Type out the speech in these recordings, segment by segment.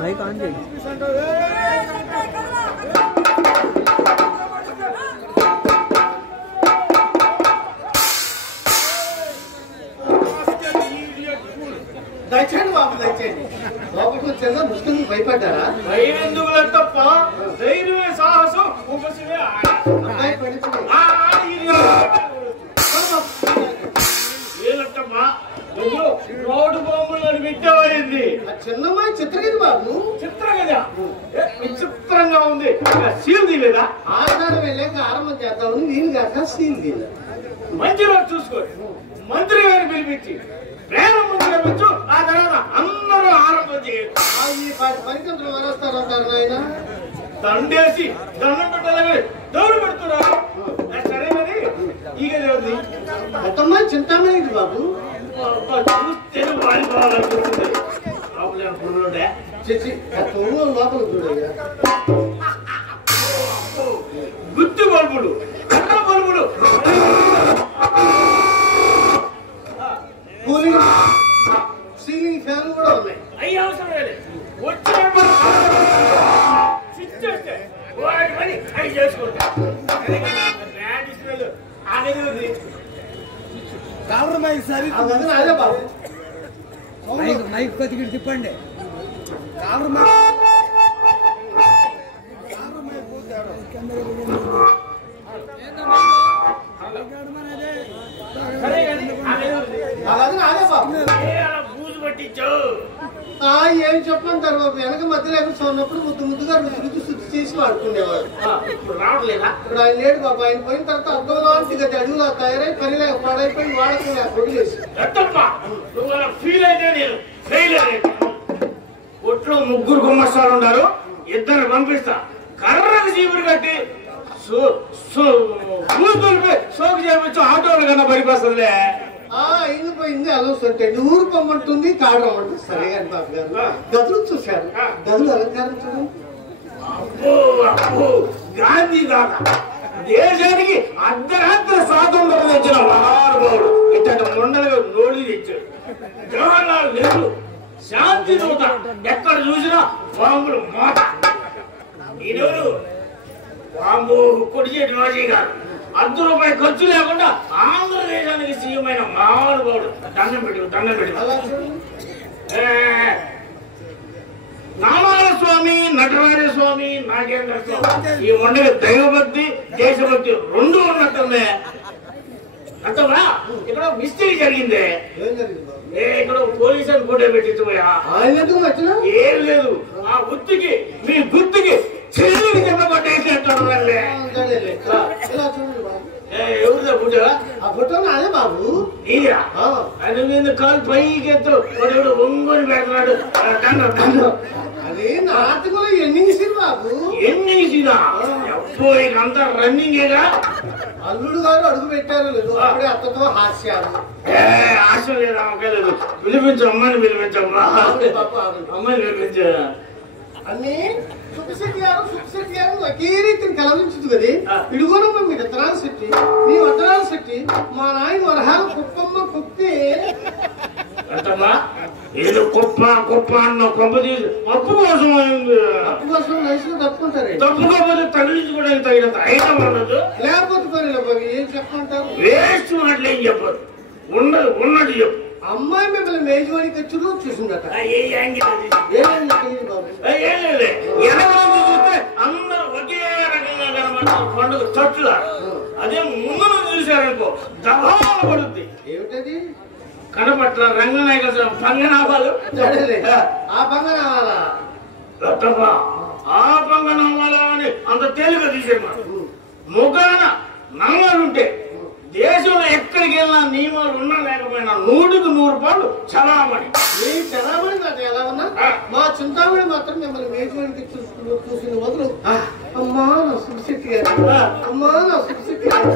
Mic on చేయి. దయచేయండి బాబు, దయచేయండి. లోపలికి వచ్చాక ముస్లిం భయపడ్డారా? భయమెందుకుల తప్ప ధైర్యమే సాహసం ఉపశమే ఏలట్టమ్మా రోడ్డు బొమ్మలు పెట్టేవాడింది. చిన్నమ్మాయి చిత్రగిరి బాబు. చిత్రం కదా, విచిత్రంగా ఉంది. సీల్ తీయలేదా? ఆధారం వెళ్ళాక ఆరంభం చేద్దామని వీలు కాక సీల్ తీయలేదు. మంచి రోజు చూసుకోండి, మంత్రి గారిని పిలిపించి ప్రేమ పిలిపించు. ఆ తర్వాత అందరూ ఆరంభం చేయాలి. పరికంతులు వరేస్తారంటారు నాయన. దండేసి దండం పెట్టాలని దౌడు పెడుతున్నారు. సరే మరి ఈగ దేవుడి పెద్దమ్మాయి చింతామణి బాబు. చూస్తే వాడిపోవాలనిపిస్తుంది. లోపల పురుగులుండే చేసి లోపల చూడయ్యా. గుత్తి బల్బులు, కట్ట బల్బులు, కూలింగ్ సీలింగ్ ఫ్యాన్ కూడా ఉన్నాయి. అయ్యి అవసరం లేదు. వచ్చిన స్విచ్ చేస్తే వాడి పని అవి చేసుకుంటా. ఆగేది అదే బాబు. మైక్ కొద్దిగా తిప్పండి. బూజు పట్టించావు. ఏం చెప్పంటారు బాబు, వెనక మధ్యలో ఉన్నప్పుడు ముద్దుగా రుచి శుద్ధి చేసి వాడుకునేవారు. ఇప్పుడు రావట్లేదా? ఇప్పుడు ఆయన లేడు బాబు. ఆయన పోయిన తర్వాత అర్థం లాంటి అడుగులా తయారై పని లేక పాడైపోయి వాడకం లేక వదిలేసి. నువ్వు అలా ఫీల్ అయితే నేను ఫెయిల్ అయ్యేది. ఒట్లో ముగ్గురు గుమ్మస్తాలు ఉన్నారు, ఇద్దరు పంపిస్తా. కర్రకు చీపురు కట్టి సోకు చేపించు. ఆటోలు కన్నా పడిపోతుందిలే. అయింది పోయింది అలవసంటే ఊరు పొమ్మంటుంది, కాడు రమ్మంటుంది. సరే కానీ బాబు గారు గదులు చూశారు. గదులు అలంకారం చూడండి. అబ్బో అబ్బో, గాంధీ దాకా దేశానికి అర్ధరాత్రి స్వాతంత్రం తెచ్చిన మహానుభావుడు. ఇతడు మొండలుగా నోడి తెచ్చాడు. జవహర్లాల్ నెహ్రూ శాంతి దూత. ఎక్కడ చూసినా బాంబులు మోత. ఈరోజు బాంబు కొడిచేటి రాజీ గారు ₹1 ఖర్చు లేకుండా ఆంధ్రదేశానికి సీఎం అయిన మహానుభావుడు. దండం పెట్టు, దండం పెట్టు. నామాల స్వామి, నటరాజ స్వామి, నాగేంద్ర స్వామి. ఈ మొండలి దైవభక్తి, దేశభక్తి రెండు ఉన్నట్టుందే. అంతవా ఇక్కడ మిస్టేక్ జరిగిందే. ఇక్కడ పోలీసు ఫోటో పెట్టించిపోయా. ఏం లేదు, ఆ గుర్తుకి మీ గుర్తుకి చెల్లికి చెప్పబట్టేసినట్టు. ఎవరిదా ఫోటో? ఆ ఫోటో నాదే బాబు. ఇదిరా ఆయన మీద కాలు పైకి ఎత్తు ఒంగోని పెడుతున్నాడు. అది నాటకంలో ఎన్నింగ్ బాబు. ఎన్నింగ్ అంతా రన్నింగేగా. అల్లుడు గారు అడుగు పెట్టారు లేదు, అప్పుడే అత్తతో హాస్యాలు. హాస్యం లేదా? లేదు, పిలిపించు అమ్మాయిని, పిలిపించమ్మా. అమ్మాయిని పిలిపించు. అన్ని సుబ్బశెట్టి గారు ఒకే రీతిని కలవించదు కదా. ఇడుగోనమ్మ మీ రతనాల శెట్టి, మీ వతనాల శెట్టి, మా నాయన వరహాల కుప్పమ్మ కుప్పే. ఏదో కుప్ప కుప్ప అన్న కొంప తీసి అప్పు కోసం నైసులో తప్పుకుంటారు. తప్పుకోకపోతే తగిలించుకోవడానికి తగినంత ఐటమ్ ఉండదు. లేకపోతే పని ఏం చెప్పమంటారు? వేస్ట్ మాటలు ఏం చెప్పదు, ఉండదు ఉన్నట్టు చెప్పు. అమ్మాయి మిమ్మల్ని మేజువాణి ఖర్చులో చూసిందట. చూస్తే అందరూ ఒకే రకంగా కనబడతారు. పండుగ చట్టుల అదే ముందు చూశారనుకో దబాలు పడుద్ది. ఏమిటది? కనపట్ల రంగనాయక పంగనామాలు. ఆ పంగనామాలా? ఆ పంగనామాలా అని అంత తేలిక తీసేమాట. ముఖాన నమ్మలుంటే దేశంలో ఎక్కడికి వెళ్ళినా నియమాలు ఉన్నా లేకపోయినా 100కి 100 చలామణి. మీ చలామణి నాకు ఎలా ఉన్నా మా చింతామణి మాత్రం మిమ్మల్ని మేజువానికి చూసిన మొదలు అమ్మా నా సుబ్బశెట్టి గారు, అమ్మా నా సుబ్బశెట్టి గారు,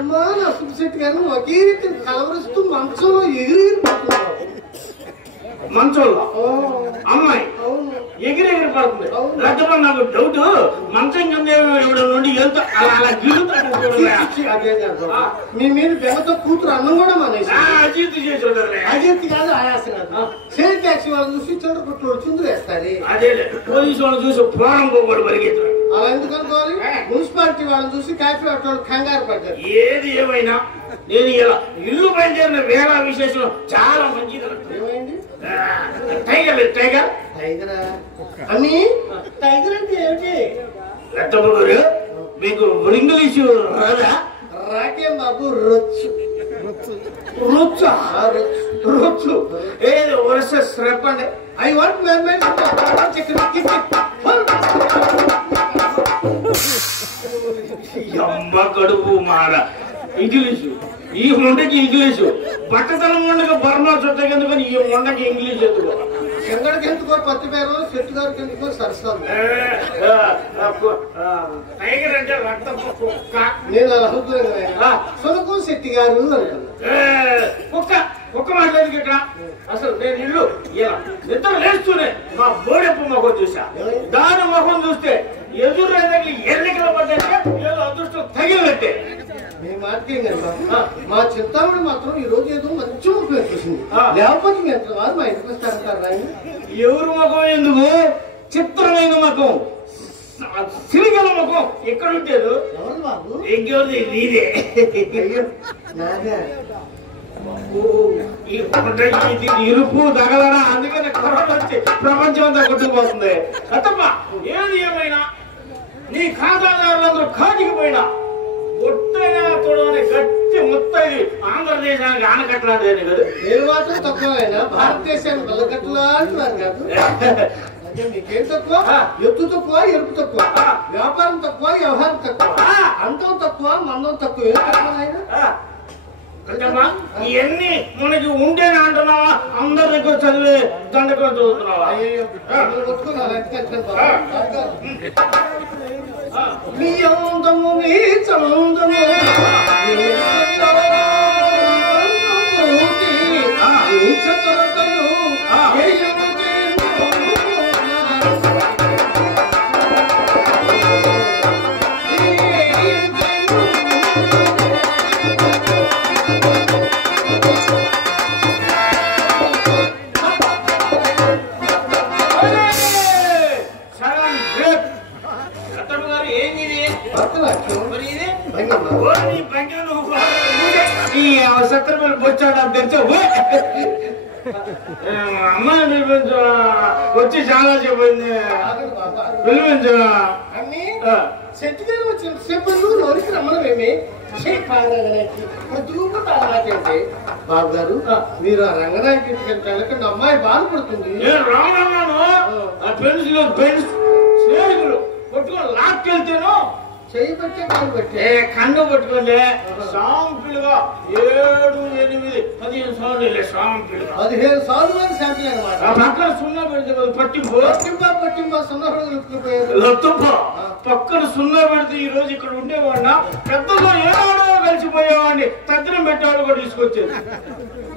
అమ్మా నా సుబ్బశెట్టి గారిని ఒకే రీతిని కలవరుస్తూ మంచంలో ఎగిరిపోతున్నారు. మంచంలో అమ్మాయి ఎగిరి పడుతుంది. లేకపోతే నాకు డౌట్ మంచం కింద ఎవడ నుండి వెళ్తా అలా గిలుతాడు. మీ మీద బెమ్మతో కూతురు అన్నం కూడా మానేసి అజీత్ చేసి ఉంటారు. అజీత్ కాదు ఆయాసం కాదు. సేల్ ట్యాక్సీ వాళ్ళని చూసి చిల్లర కొట్లు చుందు వేస్తారు. అదే పోలీసు వాళ్ళని చూసి పోరం పోకూడదు పరిగెత్తారు. అలా ఎందుకు అనుకోవాలి? మున్సిపాలిటీ వాళ్ళని చూసి కాఫీ వాళ్ళు కంగారు పడ్డారు. ఏది ఏమైనా నేను ఇలా ఇల్లు బయలుదేరిన వేళ విశేషం చాలా మంచిది. ఏమైంది? టైగర్ టైగర్ టైగరా అని టైగర్ అంటే ఏమిటి? లెక్కబాబు మీకు ఇంగ్లీషు రాదా? రాకేం బాబు రొచ్చు రొచ్చు రొచ్చు ఏది వరుస చెప్పండి. ఐ వాంట్ మెర్మైడ్ అమ్మ కడుపు మాడ ఇంగ్లీషు. ఈ మొండకి ఇంగ్లీషు బట్టతనం మొండగా బర్మా చుట్టకి ఎందుకని ఈ మొండకి ఇంగ్లీష్ ఎందుకు? చెంగడికి ఎందుకో పత్తి పేరు, చెట్టు గారికి ఎందుకో సరసాలు. టైగర్ అంటే రక్తపు కుక్క. నేను అలా అనుకున్నాను. సొలకు శెట్టి గారు అనుకున్నా. కుక్క కుక్క మాట్లాడింది ఇక్కడ. అసలు నేను ఇల్లు నిద్ర లేస్తూనే మా బోడెప్పు మొహం చూసా. దాని మొహం చూస్తే ఎదురు ఎన్నికల పడ్డాక ఏదో అదృష్టం తగిలినట్టే. మీ మార్కేం కదా మా చింతామణి మాత్రం ఈ రోజు ఏదో మంచి ముఖం వచ్చేసింది. లేకపోతే మీ ఎంత కాదు మా ఇంటికి వస్తారంటారు. రాయి ఎవరు ముఖం ఎందుకు? చిత్రమైన ముఖం, సిరిగల ముఖం ఎక్కడ ఉంటారు? ఎవరు బాబు? ఇంకెవరిది? నీదే. నాగా ఇరుపు దగలరా. అందుకని కరోనా వచ్చి ప్రపంచం అంతా కొట్టుకుపోతుంది. అత్తమ్మ ఏది ఏమైనా నీ ఖాతాదారులందరూ కాటికి పోయినా ఒట్టైనా తోడని గట్టి ముత్తది ఆంధ్రదేశానికి ఆనకట్టలాంటిదని కదా. నేను మాత్రం తక్కువైనా భారతదేశానికి బల్లకట్టులా అంటున్నారు కాదు. అంటే మీకేం తక్కువ? ఎత్తు తక్కువ, ఎరుపు తక్కువ, వ్యాపారం తక్కువ, వ్యవహారం తక్కువ, అందం తక్కువ, మందం తక్కువ. ఏం తక్కువ ఆయన? అంటమ్మా ఇవన్నీ మనకి ఉండేనా అంటున్నావా? అందరి దగ్గర చదివే దండకం చదువుతున్నావా? మీ అందము మీ చందము సత్రపల్లి వచ్చాడు తెచ్చా అమ్మాయి పిలిపించు. వచ్చి చాలా చెప్పింది పిలిపించు. అన్ని చెట్టు గారు వచ్చిన సేపలు నోరికి రమ్మనమేమి బాబు గారు మీరు ఆ రంగనాయకి ఇంటికి వెళ్ళకండి. అమ్మాయి బాధపడుతుంది. నేను రామన్నాను. ఆ పెన్సిల్ స్నేహితులు కొట్టుకొని లాక్కెళ్తేను చెయ్యి పెట్టే కాలు పెట్టే కన్ను పట్టుకోండి. సాంపులుగా 7, 8, 15 సార్లు సాంపులుగా 15 సార్లు మంది శాంపుల్ అనమాట. పక్కన సున్నా పెడితే పట్టింపు పట్టింప సున్నా పక్కన సున్నా పెడితే ఈ రోజు ఇక్కడ ఉండేవాడినా పెద్దలో ఏనాడో కలిసిపోయేవాడిని. తద్దినం పెట్టేవాడు కూడా తీసుకొచ్చేది.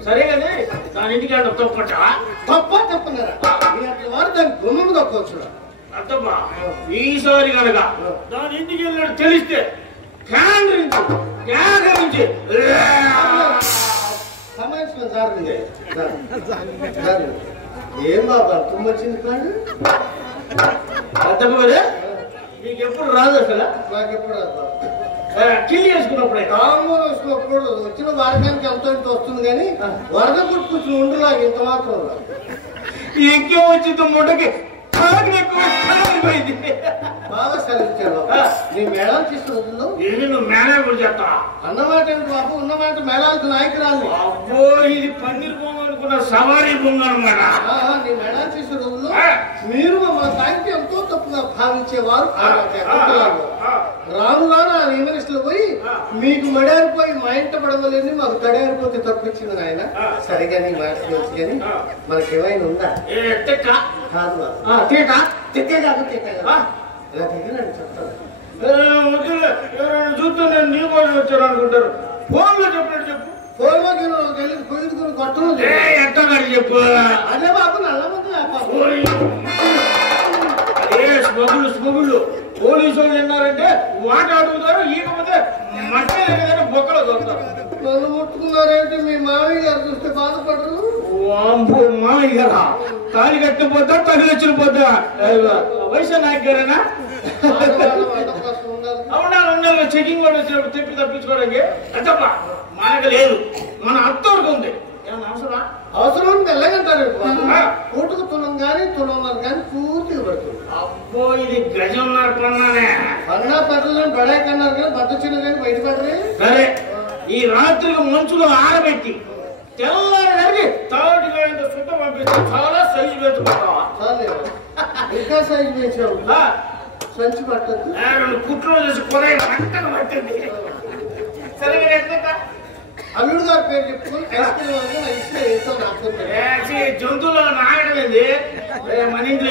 సరే కానీ దాని ఇంటికి తప్పటా తప్పన్నారా? వారు దాని గుమ్మం తప్పవచ్చు. అర్థమ్మా ఈసారి కనుక దాని ఇంటికి వెళ్ళినట్టు తెలిస్తే సమావేశం జారింది. ఏం బాబా అర్థం వచ్చింది కాదు. అర్థం కదా నీకు ఎప్పుడు రాదు. అసలు నాకు ఎప్పుడు రాదు. కిల్లి వేసుకున్నప్పుడే తాము వేసుకున్నప్పుడు వచ్చిన వారకానికి ఎంతో ఇంత వస్తుంది కానీ వరద కూర్చుని ఉండలాగా ఇంత మాత్రం ఇంకే వచ్చింది ముట్టకి బాగా సెలవిచ్చారు. నీ మేళాలు తీసుకున్న నువ్వు మేనేజ్ చెప్తా అన్నమాట ఏంటి బాబు? ఉన్నమాట మేళాలకు నాయకురాలు. అబ్బో ఇది పన్నీర్ బొంగ అనుకున్న సవారీ బొంగ అనమాట. నీ మేళాలు చేసే రోజుల్లో మీరు మా సాయంత్రం ఎంతో తప్పుగా భావించేవారు. రాను రాను ఆ యూనివర్సిటీలో పోయి మీకు మడారిపోయి మా ఇంట పడవలేని మాకు తడారిపోతే తప్పించింది నాయన. సరిగా నీ మాట తెలుసు కానీ మనకేమైనా ఉందా? కాదు తిట్టే కాదు ఇలా తిరిగినాడు చెప్తాను. చూస్తే నేను నీ కోసం వచ్చాను అనుకుంటారు. ఫోన్ లో చెప్పినట్టు చెప్పు. ఫోన్ లో తెలియదు పొయ్యి కొట్టడం ఎట్టగాడు చెప్పు. అదే బాబు నల్ల మంది పోలీసు వాళ్ళు విన్నారంటే మాట అడుగుతారు, ఈకపోతే మట్టి లేదంటే బొక్కలో దొరుకుతారు. నన్ను ముట్టుకున్నారంటే మీ మామయ్య గారు చూస్తే బాధపడరు. మామయ్య గారా? తాళి కట్టిపోతా తగిలొచ్చిన పోతా వైశ్య నాయక్ గారేనా? ఉండాలి చెకింగ్ కూడా వచ్చినప్పుడు తెప్పి తప్పించుకోవడానికి. అంతప్ప మనకు లేదు, మన అత్తోడికి ఉంది. ఏమన్నా అవసరమా? అవసరం వెళ్ళగంటారు. పూటకు తులం కానీ తులంన్నర కానీ పూర్తిగా పడుతుంది. అబ్బో ఇది గజంన్నర పన్నానే. పన్నా పట్టలని బడే కన్నారు కానీ బద్ద చిన్న కానీ బయటపడరే. సరే, ఈ రాత్రికి మంచులో ఆరబెట్టి తెల్లారి నరికి తాటి చుట్ట పంపిస్తే చాలా సైజు పెంచుకుంటావా? ఇంకా సైజు పెంచావు. సంచి పట్టద్దు, 2 కుట్లు చేసి కొరై మంటలు పట్టింది. సరే మీరు ఎంత అల్లుడు గారి పేరు చెప్పుకొని జంతువులు నాగడమేది మన ఇంట్లో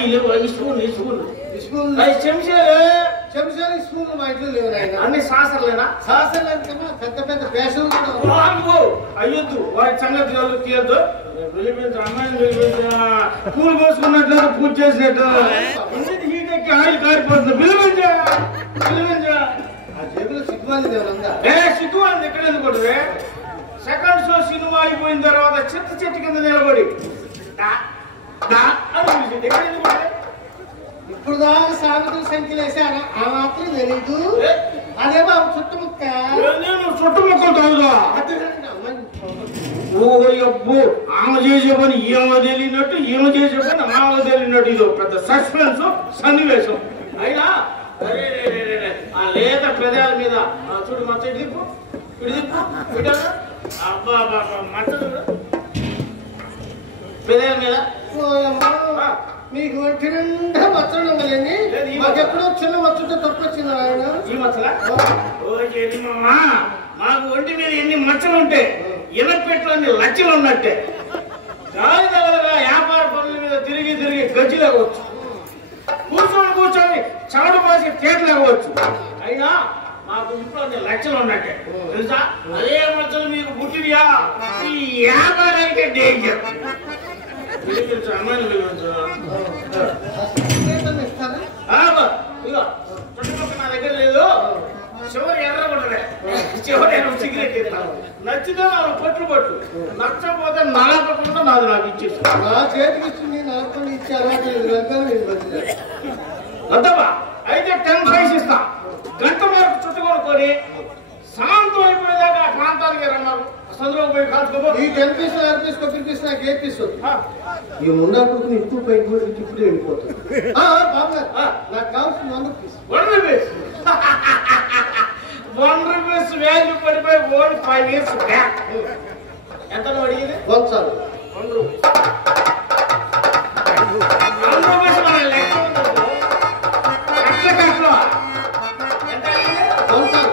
చెంచాలి స్పూన్లు మా ఇంట్లో లేవు. అన్ని సాసర్లేనా? సాసర్లు పెద్ద పెద్ద పేషలు అయ్యొద్దు, వారి సంగతి తీయద్దు. అమ్మాయిని పూలు కోసుకున్నట్లు పూజ చేసినట్టు హీట్ ఎక్కి ఆయిల్ కారిపోతుంది. పిలిపించా జేబులో సిగ్గుమాలి సిగ్గుమాలి ఎక్కడ ఎందుకుంటుంది? సెకండ్ షో సినిమా అయిపోయిన తర్వాత చెట్టు కింద నిలబడి ఇప్పుడు దాకా సామెతలు సంఖ్యలు వేసాను, ఆ మాత్రం తెలీదు. అదే బాబు చుట్టుముక్క చుట్టుముక్కలు తాగుదా? ఓ అబ్బో, ఆమె చేసే పని ఏమో తెలియనట్టు, ఈమె చేసే పని ఆమె తెలియనట్టు. ఇది పెద్ద సస్పెన్స్ సన్నివేశం. అయినా ఆ లేత పెదాల మీద చూడు మచ్చ దిప్పు, ఇటు దిప్పు, ఇటు అబ్బా మచ్చ చూడు పెదాల మీద. మీకు ఒంటి నిండా మచ్చలు ఉండలేని మాకెప్పుడో చిన్న మచ్చుంటే తప్పు వచ్చింది ఆయన. ఈ మచ్చలా? మాకు ఒంటి మీద ఎన్ని మచ్చలు ఉంటే ఇనపెట్లన్నీ లచ్చలు ఉన్నట్టే. గాలి తగలగా వ్యాపార పనుల మీద తిరిగి గజ్జిలేవచ్చు, కూర్చొని చాడు పోసి తేటలేవచ్చు. అయినా మాకు ఇంట్లో లచ్చలు ఉన్నట్టే తెలుసా? అదే మచ్చలు మీకు పుట్టినయా ఈ వ్యాపారానికే డేంజర్. అమ్మాయిని చుట్టుపక్కల నా దగ్గర లేదు. చివరి ఎర్రగొట్టలే, చివరి సిగరెట్ ఇస్తాను. నచ్చితే నాకు పట్లు నచ్చకపోతే నలపకుండా నాది నాకు ఇచ్చేస్తాను. నా చేతికి ఇచ్చింది నలపండి ఇచ్చారా? వద్దమ్మా, అయితే 10 పైస్ ఇస్తా. గంట వరకు చుట్టుకొనుకొని సాయంత్రం అయిపోయేదాకా ఆ ప్రాంతానికి రన్నారు. సందులో పోయి కాల్చుకోబో. ఈ 10 పీసులు 6 పీసు కొద్ది పీసు నాకు ఏ పీసు ఈ ముండా కొడుకుని ఎక్కువ పైకి కూడా ఇప్పుడే వెళ్ళిపోతుంది. బాబు నాకు కావాల్సిన 100 పీసు. 1 రూపీస్ 1 రూపీస్ వాల్యూ పడిపోయి ఓన్లీ 5 ఇయర్స్ బ్యాక్. ఎంత అడిగింది? 1 సార్ 1 రూపీస్. 1 రూపీస్ మన లెక్క ఉండదు. కట్ల ఎంత అడిగింది? 1 సార్.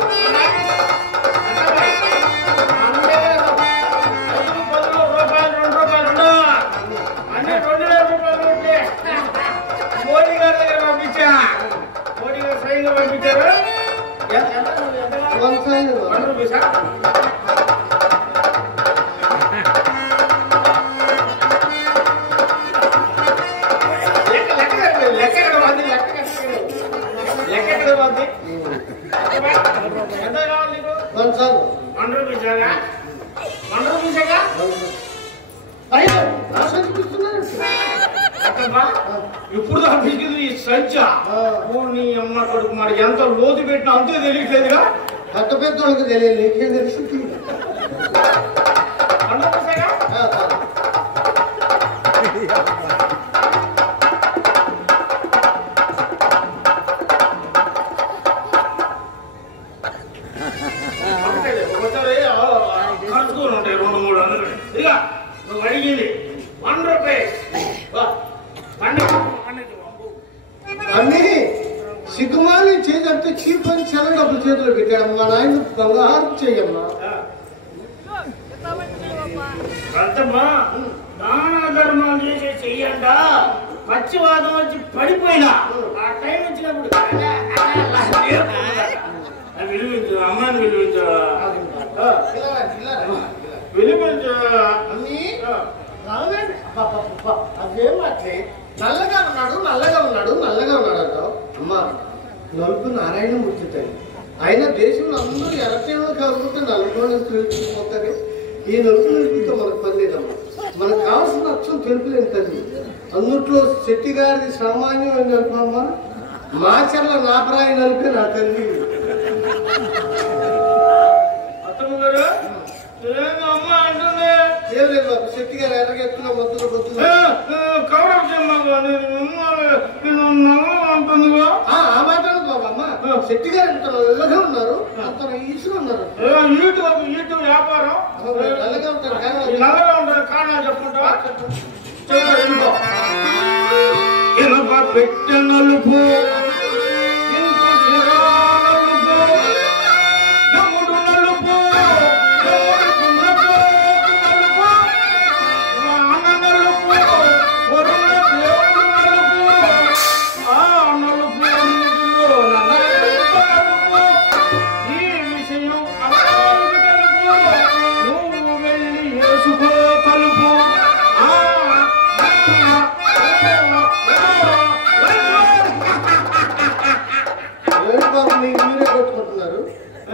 మోడీ గారి దగ్గర పంపించా. మోడీ గారు స్వయంగా పంపించారు. 1 రూపీసా? లెక్క ఎక్కడ పోద్ది? ఎంత కావాలి నీకు? 1 సార్. 1 రూపీసాగా? 1 రూపీసేగా? ఇప్పుడు పంపించింది ఈ సంచా. నీ అమ్మ కొడుకు మరి ఎంత లోతు పెట్టినా అంతే తెలియట్లేదుగా. పెద్ద పెద్దోళ్ళకి తెలియదు, నీకేం తెలిసింది? 1 రూపీసేగా? ఖర్చుకొని ఉంటాయి 2-300. ఇక నువ్వు అడిగింది 1 రూపీస్. అన్నీ సిగ్గుమాలి చేదంటే చీప్ అని చాలా డబ్బులు చేతిలో పెట్టాడు. మా నాయన బంగారు చెయ్యమ్మా. అంతమ్మా దాన ధర్మాలు చేసే చెయ్యంట. పచ్చివాదం వచ్చి పడిపోయినా ఆ టైం వచ్చినప్పుడు విలువించు, అమ్మాయిని విలువించు, విలువించు. అన్నీ అదేం అట్లే నల్లగా ఉన్నాడు అంటావు. అమ్మా నలుపు నారాయణమూర్తి తల్లి. ఆయన దేశంలో అందరూ ఎర్రచేమలు కాకపోతే నలుపులోనే తెలుసుకుపోతారు. ఈ నలుపు నలుపుతో మనకు పని లేదమ్మా. మనకు కావాల్సిన అక్షరం తెలుపులేని తల్లి. అందుట్లో శెట్టి గారిది సామాన్యమైన నలుపు అమ్మ. మాచర్ల నాపరాయి నలిపే నా తల్లి. ఏం లేదు బాబు, శెట్టి గారు ఎర్రగెత్తున మొత్తులు బొత్తులు ఆ మాట్లాడదు బాబు. అమ్మ శెట్టి గారు ఎంత నల్లగా ఉన్నారు, అంత ఈసులు ఉన్నారు. వ్యాపారం నల్లగా ఉంటారు, నల్లగా ఉంటారు. కారణాలు చెప్పుకుంటావా? పెట్ట నలుపు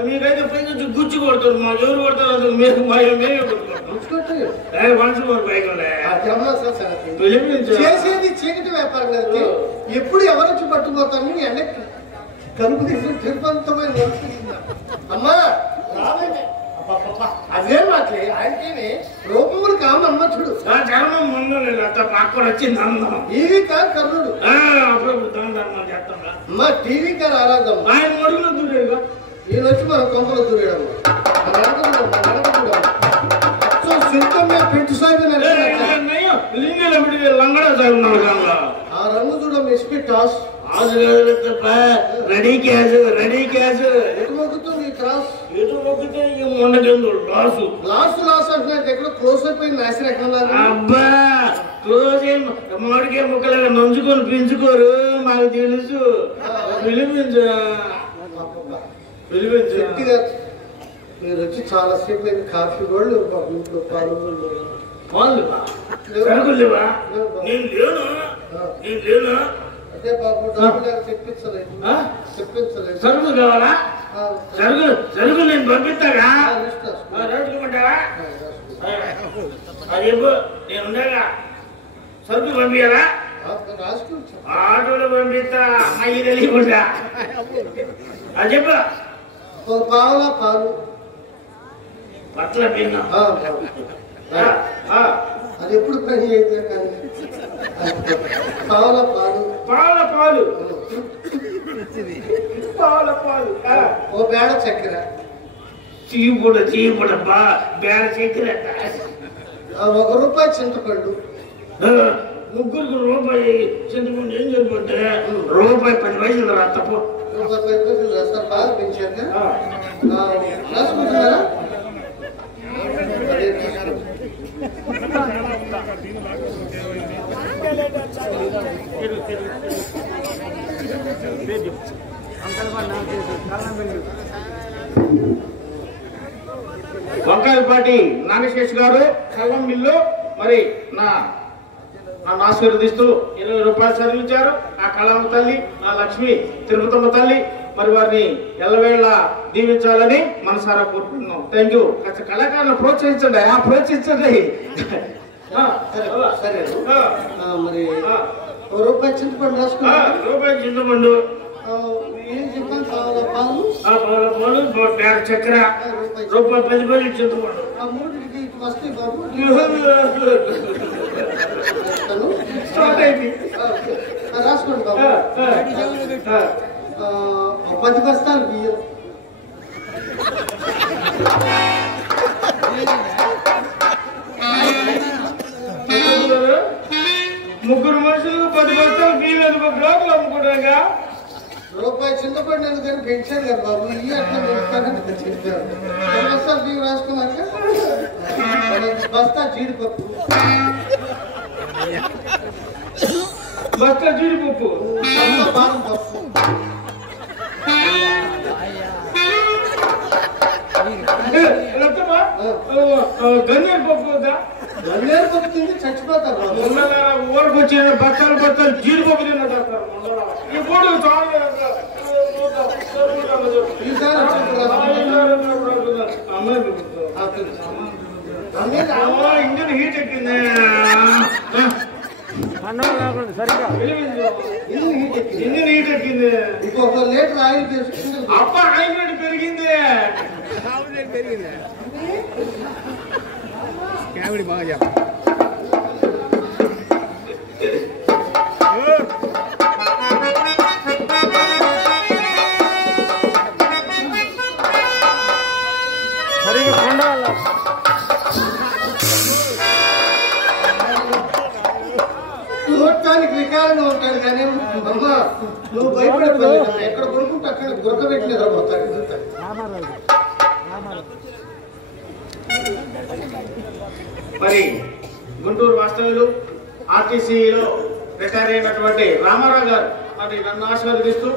మీరైతే పై నుంచి గుచ్చి కొడతారు. మా ఎవరు కొడతారు అసలు? మీరు మేమే చేసేది చీకటి వ్యాపారం కదా. ఎప్పుడు ఎవరొచ్చి పట్టుకుపోతాను ఎండ కలుపు తీసిన తిరుపంతమైన అమ్మా రాదండి. అదే మాట్లే ఆయనకేనే రూపములు కామమ్మ చూడు. చర్మం ముందు అక్కడ వచ్చింది అందం. టీవీ కాదు కర్ణుడు. అప్పుడప్పుడు దాని ధర్మాలు చేస్తాం. అమ్మా టీవీ కాదు ఆరాధం. ఆయన మడుగులో దూరేగా ఈయన వచ్చి మన కొంపలో దూరేయడం. ఆ రంగు చూడడం SP toss. Ready cash ready cash. ఎటు మొక్కుతుంది క్రాస్? ఎటు మొక్కితే మొండకెందు లాసు లాస్ లాస్ అంటే ఎక్కడ క్లోజ్ అయిపోయింది. నాశనం ఎక్కడ? అబ్బా క్లోజ్ మామిడికాయ ముక్కలుగా నంచుకొని పెంచుకోరు. మాకు తెలుసు. పిలిపించు పిలిపించు. మీరు వచ్చి చాలా సేపు అయింది. కాఫీ వాళ్ళు ఇంట్లో పాలు సరుకులు లేవా? నేను లేను. నేను లేను. అదే బాబు డాక్టర్ చెప్పించలేదు. సరుకులు కావాలా? సరుకులు నేను పంపిస్తాగా. రాసుకోమంటావా? అది నేను ఉండగా సరుకులు పంపించాలా? ఆటోలో పంపిస్తా. అయ్యి తెలియకుండా అది చెప్పు. పావులా పాలు పట్ల భిన్న అది ఎప్పుడు పని అయితే పావుల పాలు పాల పాలు పాల పాలు. ఓ బేడ చక్కెర చీపుడబ్బా బేడ చక్కెర. ₹1 చింతపండు. ముగ్గురికి రూపాయి చింతపండు ఏం సరిపోతే ₹10 రా తప్పు. ₹10 రాస్తారు. బాగా పెంచాక రాసుకుంటున్నారా? వంకాయలపాటి నాగశేష్ గారు కల్లం మిల్లు మరి నన్ను ఆశీర్వదిస్తూ ₹20 చదివించారు. ఆ కళమ్మ తల్లి, నా లక్ష్మి తిరుపతమ్మ తల్లి మరి వారిని ఎల్లవేళ దీవించాలని మనసారా కోరుకుంటున్నాం. Thank you. కళాకారులను ప్రోత్సహించండి. ప్రోత్సహించండి. సరే మరి ₹1 చింతపండు రాసుకున్నా. ₹1 చింతపండు. ఏం చెప్పాను? పావుల పాలు బేడ చక్కెర ₹10 చింతపండు. ఆ మూడింటికి ఇటు వస్తాయి బాబు. రాసుకోండి బాబు. 10 బస్తాలు బియ్యం. ముగ్గురు మనుషులకు 10 బస్తాలు బియ్యం ఎందుకు బ్లాకులు అమ్ముకుంటాగా? ₹1 చింతపండు ఎందుకని పెంచారు కదా బాబు. ఇవి అట్లా పెంచుతారని చెప్పారు. 10 బస్తాలు బియ్యం రాసుకున్నాక బస్తా జీడిపప్పు. బస్తా జీడిపప్పు. బాదం పప్పు. గన్నేరు పప్పు వద్దా? గన్నేరు పప్పు తింటే చచ్చిపోతారు. ఊరికి వచ్చి బస్తాలు జీడిపప్పు తిన్నట్టు ఈ మూడు ఈసారి ఇంజన్ హీట్ ఎక్కింది సరిగా ఇంజన్ హీట్ ఎక్కింది ఇంకొక లీటర్ ఆయిల్ తీసుకుంటే అప్ప ఆయిల్ రేటు పెరిగింది బాగా చూడటానికి వికారంగా ఉంటాడు కానీ అమ్మ నువ్వు భయపడిపోయి ఎక్కడ కొనుక్కుంటే అక్కడ గురకబెట్టి నిద్రపోతాడు మరి గుంటూరు వాస్తవ్యులు ఆర్టీసీలో రిటైర్ అయినటువంటి రామారావు గారు మరి నన్ను ఆశీర్వదిస్తూ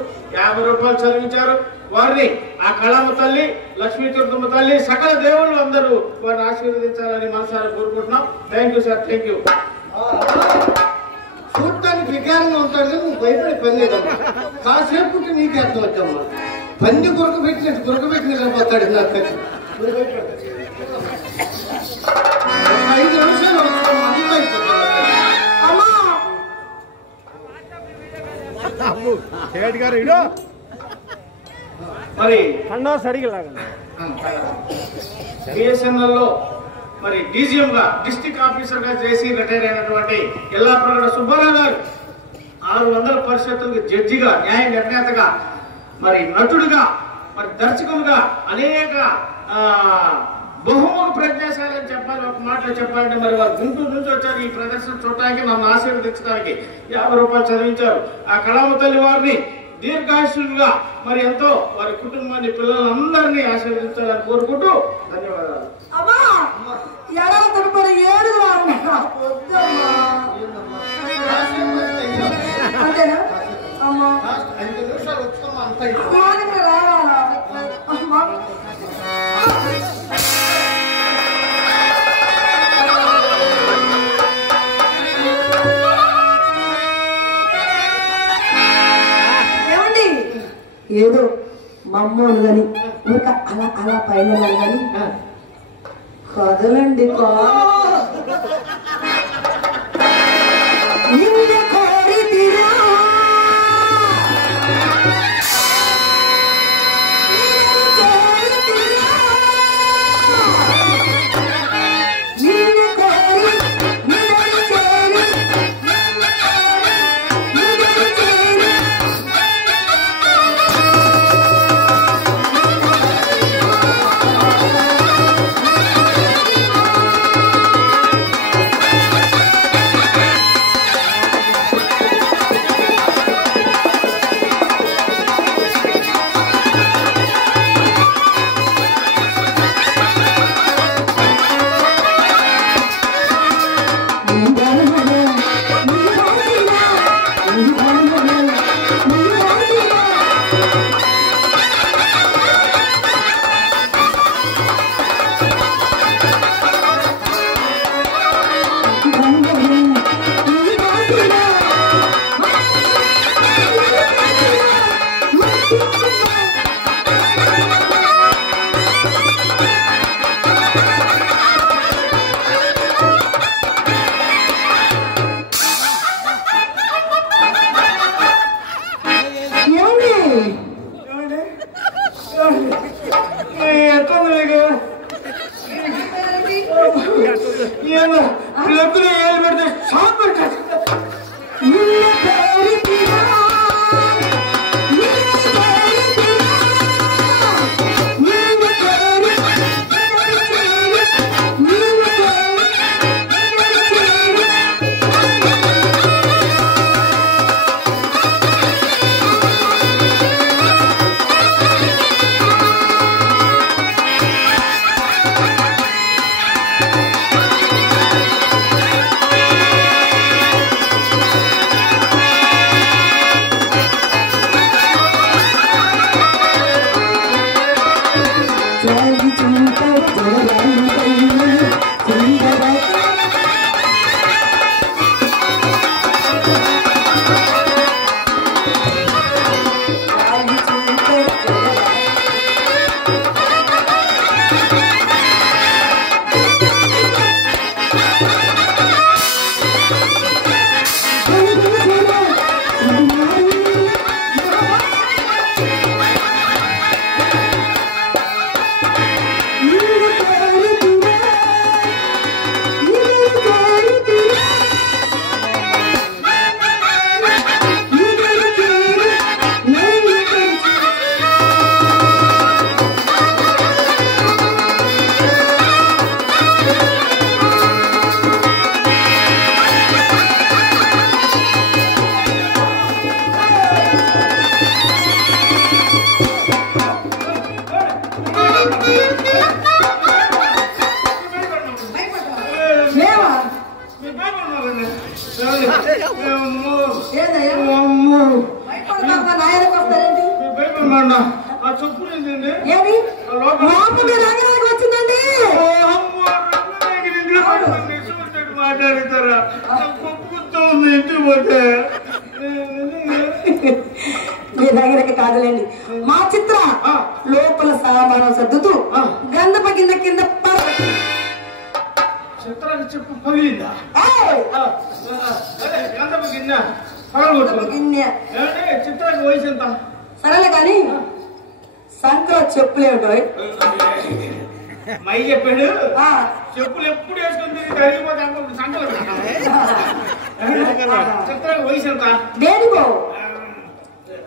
50 రూపాయలు చదివించారు. వారిని ఆ కళమ్మ తల్లి, లక్ష్మీ దుర్గమ్మ తల్లి, సకల దేవుళ్ళు అందరూ వారిని ఆశీర్వదించాలని మనసారా కోరుకుంటున్నాం. Thank you sir, thank you. చూడటానికి వికారంగా ఉంటాడు కానీ నువ్వు భయపడే పని లేదమ్మా. కాసేపు ఉంటే నీకు అర్థం వచ్చమ్మా. పంది గురకబెట్టి నిద్రపోతాడు నాకు 5 నిమిషాలు అంతా మరి సరిగా బిఎస్ఎన్ఎల్ లో మరి డీజీఎం గా డిస్ట్రిక్ట్ ఆఫీసర్ గా చేసి రిటైర్ అయినటువంటి ఎల్లాప్రగడ సుబ్బారావు గారు 600 పరిషత్తులకు జడ్జిగా, న్యాయ నిర్ణేతగా, మరి నటుడుగా, మరి దర్శకులుగా అనేక బహుముఖ ప్రజ్ఞాశాలని చెప్పాలి. ఒక మాటలో చెప్పాలంటే మరి వారు గుంటూరు నుంచి వచ్చారు ఈ ప్రదర్శన చూడటానికి, నన్ను ఆశీర్వదించడానికి 50 రూపాయలు చదివించారు. ఆ కళామ తల్లి వారిని దీర్ఘాయుషులుగా మరి ఎంతో వారి కుటుంబాన్ని, పిల్లలందరినీ ఆశీర్వదించాలని కోరుకుంటూ ధన్యవాదాలు. అంతేనా 5 నిమిషాలు వచ్చామా అంతా ఏదో మమ్మల్ని కానీ ఊరిక అలా అలా పైన కానీ కదలండి ఏదయ్యా అమ్మో భయపడతావా నాయనకు వస్తారేంటి భయపడమండ ఆ చెప్పు ఏంటండి ఏది లోపల రంగరాజు వచ్చిందండి మాట్లాడతారా కొప్పుకుంటూ ఉంది ఇంటికి పోతే మీ దగ్గరకి కాదులేండి మా చిత్ర లోపల సామానం సర్దుతూ గంధప కింద కింద చిత్రానికి చెప్పు పగిలిందా గంధపు గిన్నె గిన్నె చిత్రానికి వయసు ఎంత సరేలే కానీ సంకలో చెప్పులేమిటో మై చెప్పాడు చెప్పులు ఎప్పుడు వేసుకుని కరిగిపోతే సంకలు చిత్రానికి వయసు ఎంత దేనికో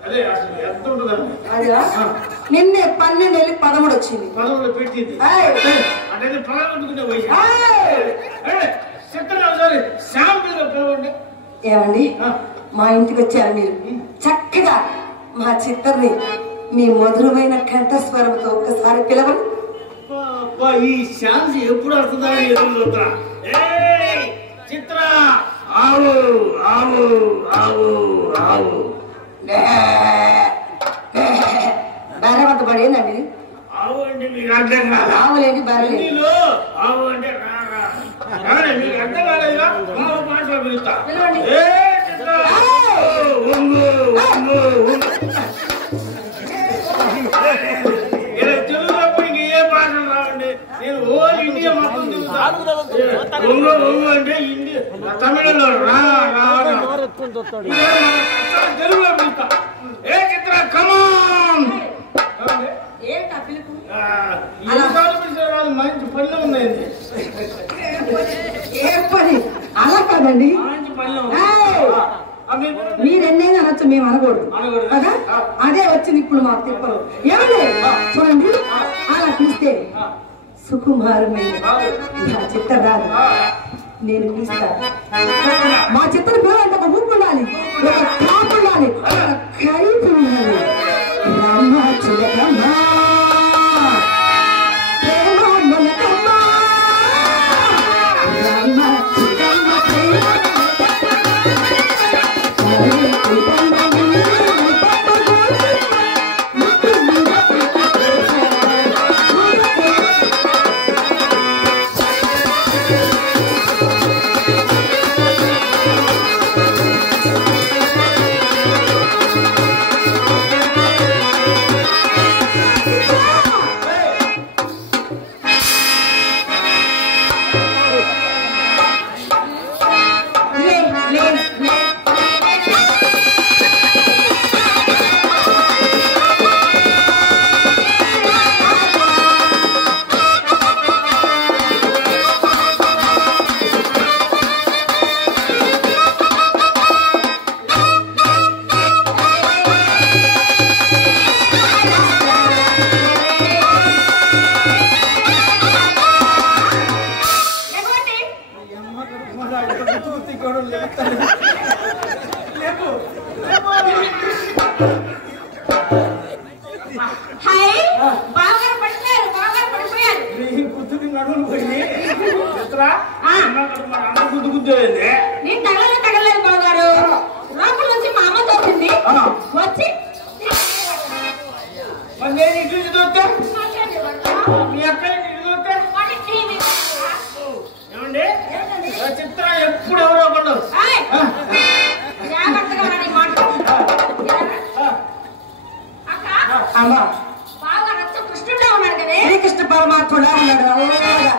అదే అసలు ఎంత ఉంటుందండి అదా నిన్నే 12 వెళ్ళి 13 వచ్చింది 11 పెట్టింది అంటే 11 ఉంటుందే వయసు చిత్రం ఒకసారి శాంపుల్గా పిలవండి ఏమండి మా ఇంటికి వచ్చారు మీరు చక్కగా మా చిత్రని మీ మధురమైన కంఠస్వరంతో ఒక్కసారి పిలవండి ఈ ఛాన్స్ ఎప్పుడు వస్తుందా ఎదురు చూద్దా చిత్ర ఆవు ఆవు ఆవు ఆవు బేరవంత పడేనండి ఆవు అంటే మీకు అర్థం కాదా ఆవులేని బర్రెలు హిందీలో ఆవు అంటే రా మీకు అర్థం కాలేదుగా ఆవు భాషలో పిలుస్తా పిలవండి. చిత్ర ఉంగు ఉంగు తెలుగులో ఇంక ఏ భాషలు రావండి నేను ఓల్ ఇండియా మొత్తం తిరుగుతా ఒంగు అంటే ఇండియా తమిళంలో రా తెలుగులో పిలుస్తా ఏ చిత్ర కమాన్ ఏంటా పిలుపు మంచి పనులు ఉన్నాయండి ఏ పని అలా కాదండి మంచి పనులు మీరెన్నైనా అనొచ్చు మేము అనకూడదు కదా అదే వచ్చింది ఇప్పుడు మాకు తిప్పలు ఏమండి చూడండి అలా పిలిస్తే సుకుమారమైన నా చిత్ర రాదు నేను పిలుస్తాను మా చిత్ర పిల్లలంటే ఒక ముక్కు ఉండాలి ఒక కాపు ఉండాలి ఒక కైపు ఉండాలి రామ చిలకమ్మ ప్రేమ మొలకమ్మ రామ చిలకమ్మ ప్రేమ తగలేదు బాగారు లోపల నుంచి మా అమ్మ తోచింది వచ్చి చిత్ర ఎప్పుడు ఎవరో కొండవు అమ్మా బాగా రక్త కృష్ణుడే ఉన్నాడు కదా శ్రీకృష్ణ పరమాత్ముడా ఉన్నాడు అలాగా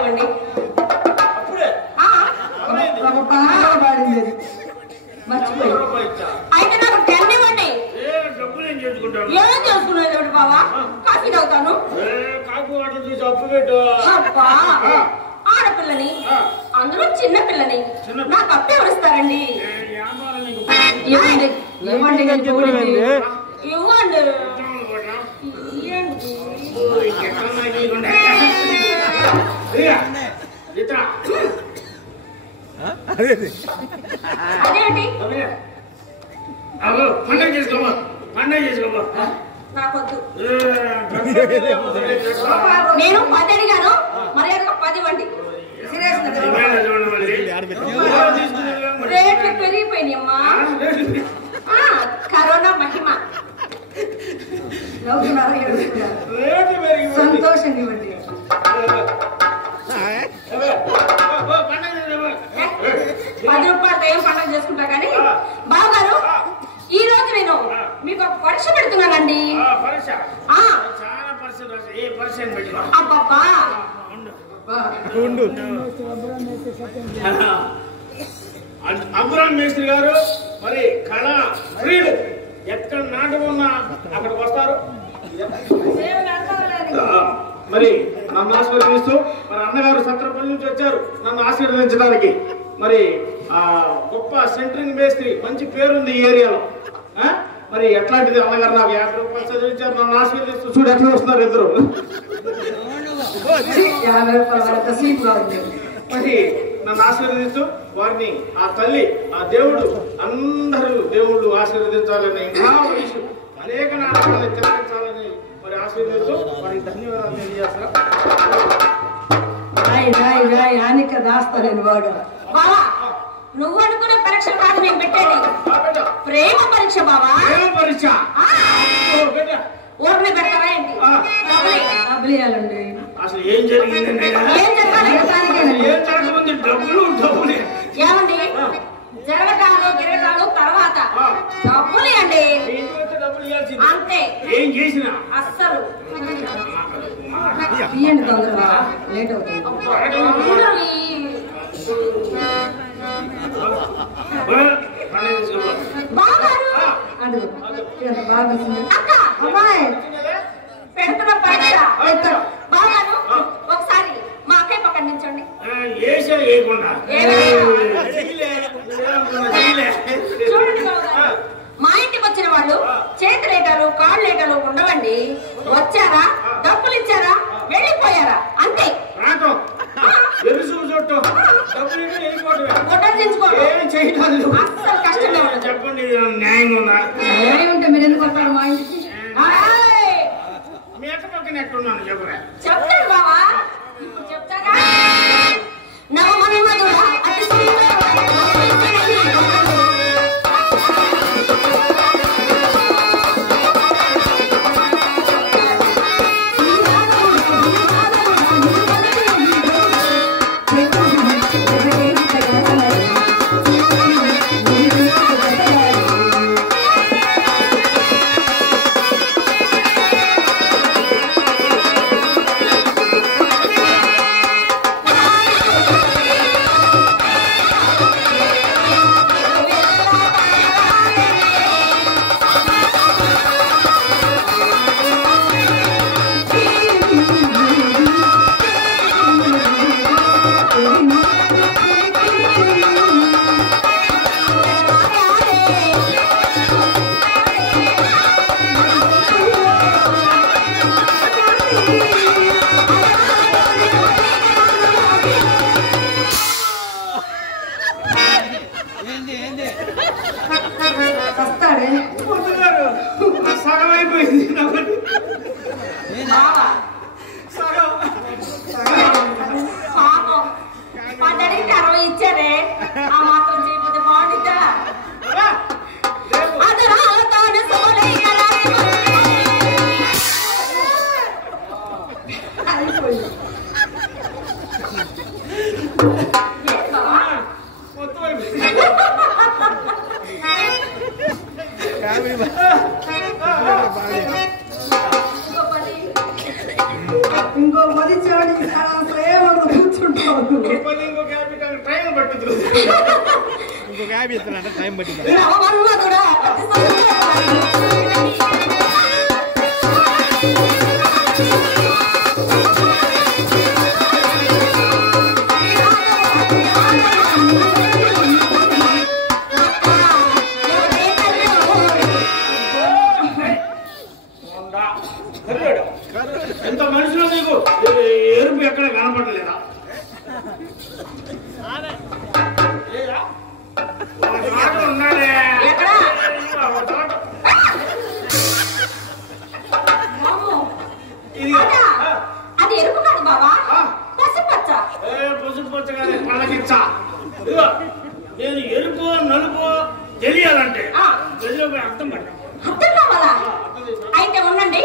ఇవ్వండి. అప్పుడే ఒక బాగా పాడింది అది మర్చిపోయి. అయితే నాకు 10 ఇవ్వండి. డబ్బులు ఏం చేసుకుంటాను? ఏం చేసుకునేది ఒకటి బావా, కాఫీ తాగుతాను. కాకు వాటర్ తీసి అప్పు పెట్టు. అబ్బా, ఆడపిల్లని అందులో చిన్న పిల్లని నాకు అప్పే వస్తారండి. ఇవ్వండి ఇవ్వండి ఇవ్వండి. అదేంటి పండగ చేసుకోమా, పండగ చేసుకోమా. నాకొద్దు. నేను 10 అడిగాను, మర్యాదగా 10 ఇవ్వండి. రేట్లు పెరిగిపోయినాయి అమ్మా. కరోనా మహిమ. సంతోషం ఇవ్వండి. 10 రూపాయలతో ఏం పండుగ చేసుకుంటా కానీ బావగారు, ఈ రోజు నేను మీకు ఒక పరీక్ష పెడుతున్నానండి. అబ్బబ్బా, అంబురాన్ మేస్త్రి గారు మరి కళా ప్రియుడు ఎక్కడ నాటకం ఉన్నా అక్కడికి వస్తారు. మరి నన్ను ఆశీర్వదిస్తూ మరి అన్నగారు సత్రపల్లి నుంచి వచ్చారు నన్ను ఆశీర్వదించడానికి. మరి గొప్ప సెంట్రింగ్ మేస్త్రి, మంచి పేరుంది ఈ ఏరియాలో. మరి ఎట్లాంటిది అన్నగారు నాకు 50 రూపాయలు చదివించారు, నన్ను ఆశీర్వదిస్తూ చూడు ఎట్లా వస్తున్నారు ఇద్దరు. మరి నన్ను ఆశీర్వదిస్తూ వారిని ఆ తల్లి ఆ దేవుడు అందరూ దేవుళ్ళు ఆశీర్వదించాలని, ఇంకా వయసు అనేక నాటకాలను తిలకించాలని మరి ఆశీర్వదిస్తూ వారికి ధన్యవాదాలు తెలియజేస్తా. దాస్తాను బాగా. బావా, నువ్వు అనుకున్న పరీక్ష కాదు నేను పెట్టేది, ప్రేమ పరీక్ష బావా. ప్రేమ పరీక్ష ఊరిని పెడతారా ఏంటి? డబ్బులు ఇవ్వాలండి. అసలు ఏం జరిగిందండి? ఏం జరగాలి? ఏం జరగమంది? డబ్బులు డబ్బులు ఏమండి, జరగటాలు గిరటాలు తర్వాత డబ్బులు ఇవ్వండి అంతే. ఏం చేసినా అస్సలు ఇవ్వండి, తొందరగా లేట్ అవుతుంది. పెడుతున్న పరీక్ష బాగాను. ఒకసారి మా అక్కయ్య పక్కన నిల్చోండి. చూడండి బావగారు, మా ఇంటికి వచ్చిన వాళ్ళు చేతులేటాలు కాళ్ళేటాలు ఉండవండి. వచ్చారా, డబ్బులు ఇచ్చారా, వెళ్ళిపోయారా, అంతే. అస్సలు కష్టం చెప్పండి, న్యాయంగా ఉందా? ఉంటే మీరు ఎందుకు వస్తారు మా ఇంటికి? మీ అక్క పక్కన ఎట్టున్నాను చెప్పరా? చెప్తాను బావా, చెప్తాగా. నవమన్మధుడా అతి సగం అయిపోయింది. పాపం 10కి 60 ఇచ్చారే, ఆ మాత్రం చేయకపోతే బాగుంటుందా? అది రాతాను సోలై మొత్తం అయిపోయింది. ఇంకో 10 చూడండి, అసలు ఏమన్నా కూర్చో. ఇంకొక యాభై ఇస్తానంటే టైం పట్టింది. నవమన్మధుడా ఎంత మనుషులు నీకు ఎరుపు ఎక్కడ కనపడలేదా? అది ఎరుపు కాదు బావా, పసుపచ్చ. పసుపచ్చ కానీ పళ్ళకిచ్చ. నేను ఎరుపు నలుపు తెలియాలంటే గదిలో పోయి అర్థం పడ్డా. అర్థం కావాలా? అయితే ఉండండి,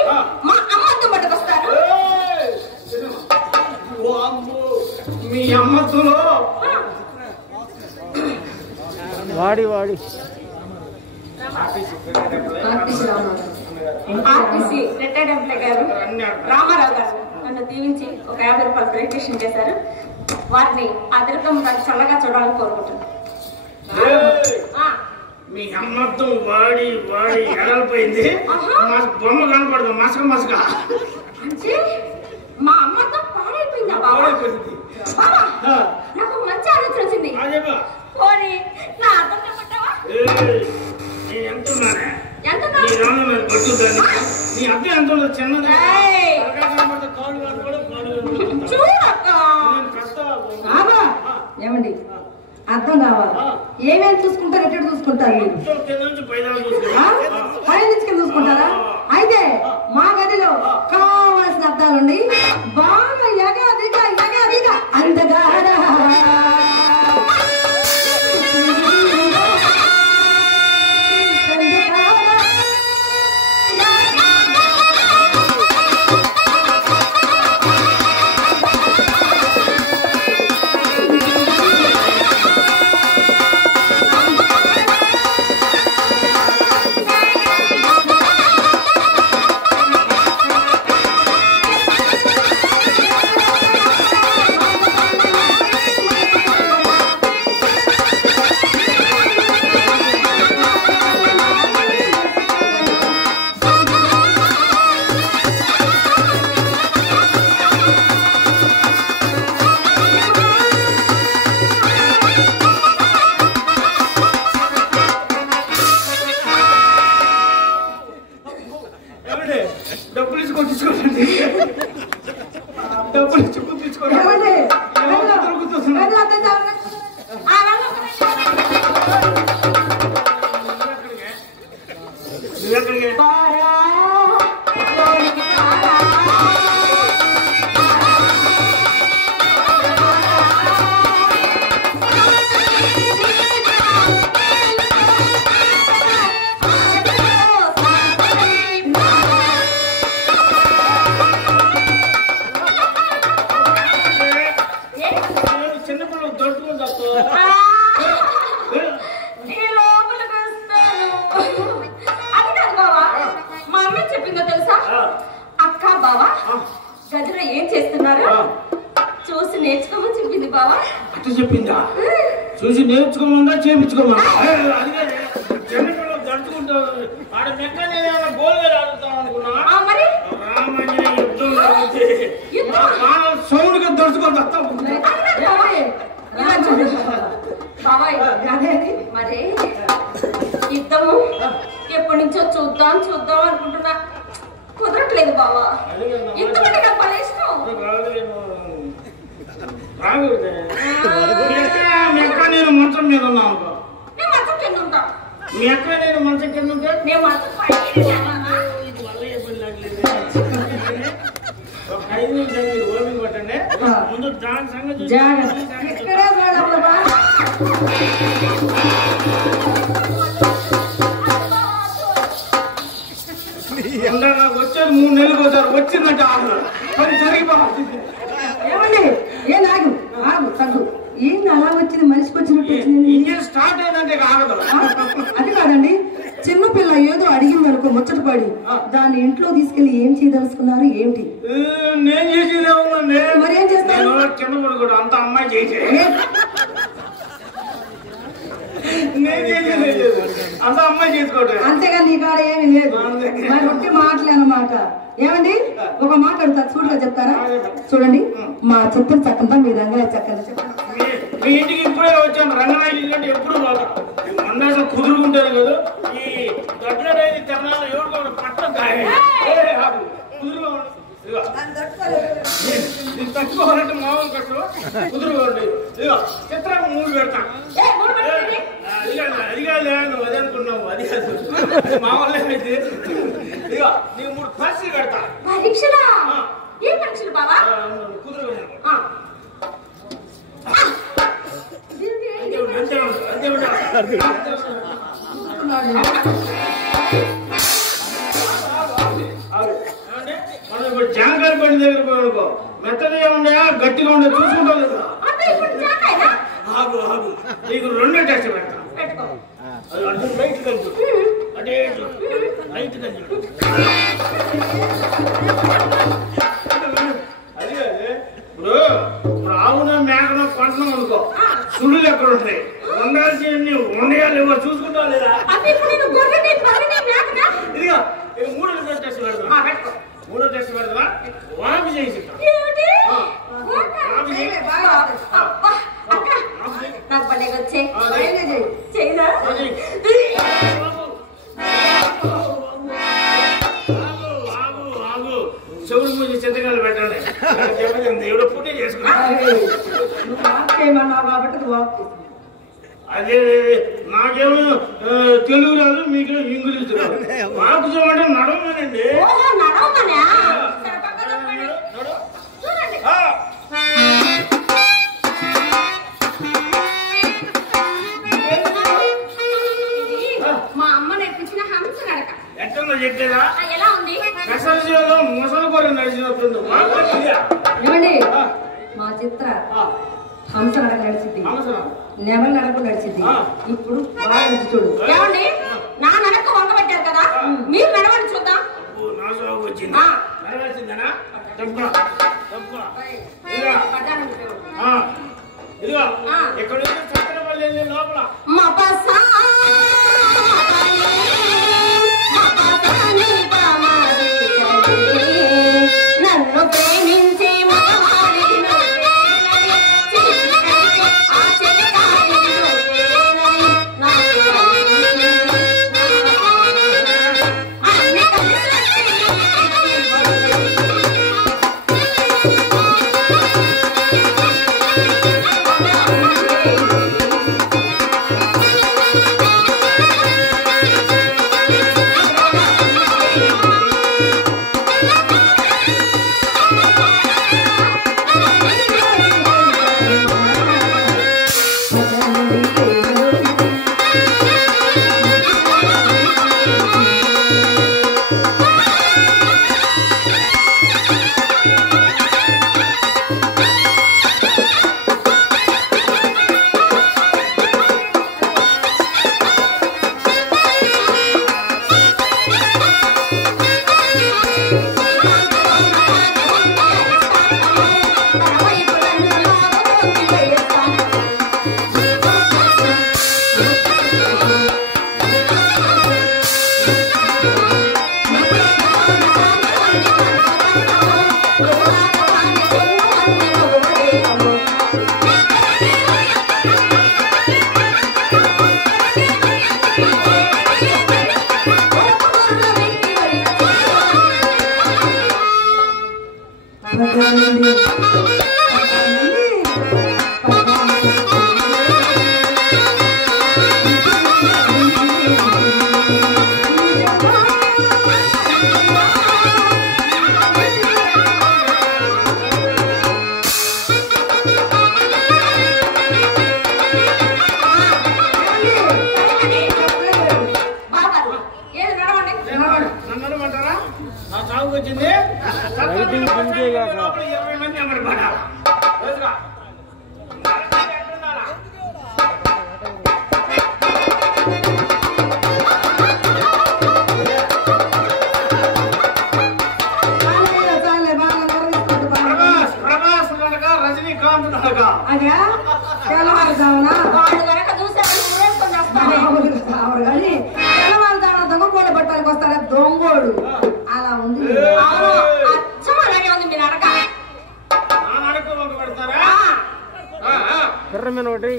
మా అమ్మతో పట్టుకొస్తారు. మీ అమ్మతో వాడి ఆర్టీసీ రిటైర్డ్ ఎంప్లాయ్ గారు రామారావు గారు నన్ను దీవించి ఒక 50 రూపాయలు ప్రెజెంటేషన్ చేశారు. వారిని ఆ తిరుపతి దాన్ని చల్లగా చూడాలని కోరుకుంటున్నాను. మీ అమ్మతో వాడి ఎడలిపోయింది. బొమ్మ కనపడదు, మసక అంటే మా అమ్మతో పాడైపోయిందా బాబా? నాకు మంచి ఆలోచన వచ్చింది. పోనీ నా అర్థం చెప్పట్టవా? నేను ఎంతున్నానే ఎంత నీ అర్థం ఎంత ఉండదు? చిన్నది ఏమండి అర్థం కావాలి? ఏమేమి చూసుకుంటారు, ఎట్లా చూసుకుంటారు మీరు? పై నుంచి చూసుకుంటారా? అయితే మా గదిలో కావాల్సిన అర్థాలుండి బాగా ఎగాదిగా అందగా చెప్పిందా? చూసి నేర్చుకోమన్నా చేయించుకోమన్నా? చిన్నపిల్లలు దడుచుకుంటారు. ఆడ మెక్కనే గోల్గా ఆడుతాం అనుకున్నా. రామాంజనేయ యుద్ధం సౌండ్ గా దడుచుకొని వస్తాం. మరి యుద్ధము ఎప్పటి నుంచో చూద్దాం అనుకుంటున్నా, కుదరట్లేదు బావా. యుద్ధం అంటే నాకు పని ఇష్టం. నేను మంచం మీద ఉన్నాను. నేను మంచం కింద ఉంటా. మీ అక్క నేను మంచం కింద ఉంటే నేను మంచం ఒక 5 నిమిషాలు మీరు ఓపిక పట్టండి. ముందు దాని సంగతి వచ్చేది 3 నెలలకు వచ్చారు. వచ్చిందంటే ఆరు మరి జరిగిపోతుంది. ఏమండి ఏ నాగు ఆగు తగ్గు. ఏంది అలా వచ్చింది? మనిషికి వచ్చినట్టు వచ్చింది. ఇంజిన్ స్టార్ట్ అయిందంటే ఆగదు. అది కాదండి, చిన్నపిల్ల ఏదో అడిగింది అనుకో ముచ్చటపడి, దాన్ని ఇంట్లో తీసుకెళ్లి ఏం చేయదలుచుకున్నారు ఏంటి? నేను చేసేది మరేం చేస్తాను? చిన్న కూడా అంత అమ్మాయి చేసే అంత అమ్మాయి చేసుకోవటం అంతేగా నీ కాడ ఏమీ లేదు మరి ఒట్టి మాటలే అన్నమాట. ఏమండి ఒక మాట అడుగుతా చూడగా చెప్తారా? చూడండి మా చిత్తూరు చక్కంతా మీ రంగనాయ చక్కగా చెప్పండి. మీ ఇంటికి ఇప్పుడే వచ్చాను. రంగనాయ ఇల్లు ఎప్పుడు మందాసం కుదురుకుంటారు కదా. ఈ దొడ్లడైన తెరణాలు ఎవరు పట్టం కుదురుగా తట్టుకోవాలంటే మామూలు కష్టం. కుదురుకోండి. ఇదిగో చిత్రంగా 3 పెడతా. అది కాదు నువ్వు అదే అనుకున్నావు. అది కాదు మా వల్ల అయితే. ఇదిగో నీకు 3 పరీక్షలు పెడతా. కుదురు మనం ఇప్పుడు జాంకాయ బండి దగ్గర పోయానుకో, మెత్తగా ఉండయా గట్టిగా ఉండే చూసుకుంటాం లేదా? ఆగు ఆగు, నీకు 2 టెస్ట్ పెడతా. అది అటు రైట్ కంచు, అటే రైట్ కంచు. అది అదే ఇప్పుడు ఆవునో మేకనో పంటనో అనుకో, సుడులు ఎక్కడ ఉంటాయి, ఉండాల్సినవి ఉండయా లేవో చూసుకుంటా లేదా? ఇదిగా 3 టెస్ట్ పెడతా. 3 టెస్ట్ పెడతా. వామి చేసి చెవులు మూసి చింతకాయలు పెట్టండి. ఎవడో పుట్టి చేసుకున్నాను. అదే నాకేమో తెలుగు రాదు, మీకు ఇంగ్లీష్ రాదు. వాకు చూడండి నడవమనండి. మా అమ్మ నేర్పించిన హంస నడక ఎట్లా చెప్పేదా? ఎలా ఉంది? మెసర్జీలో ముసలి కూడా నడిచినట్టుంది. ఏమండి మా చిత్ర హంస నడక నడిచింది, నెమలి నడక నడిచింది. ఇప్పుడు బాగా నడిచి చూడు. ఏమండి నా నడక వంగబెట్టారు కదా, మీరు నడవండి చూద్దాం. నా సోకు వచ్చింది. నడవచ్చిందనా? ఇదిగో ఇక్కడ నుంచి చక్రపల్లి లోపల నన్ను ప్రేమించే వచ్చింది. 20 మంది అమ్మడి పడాలి. ప్రభాస్ రజనీకాంత్ అదే తెల్లవారుజామున వాళ్ళు కనుక చూసారు ఒకటి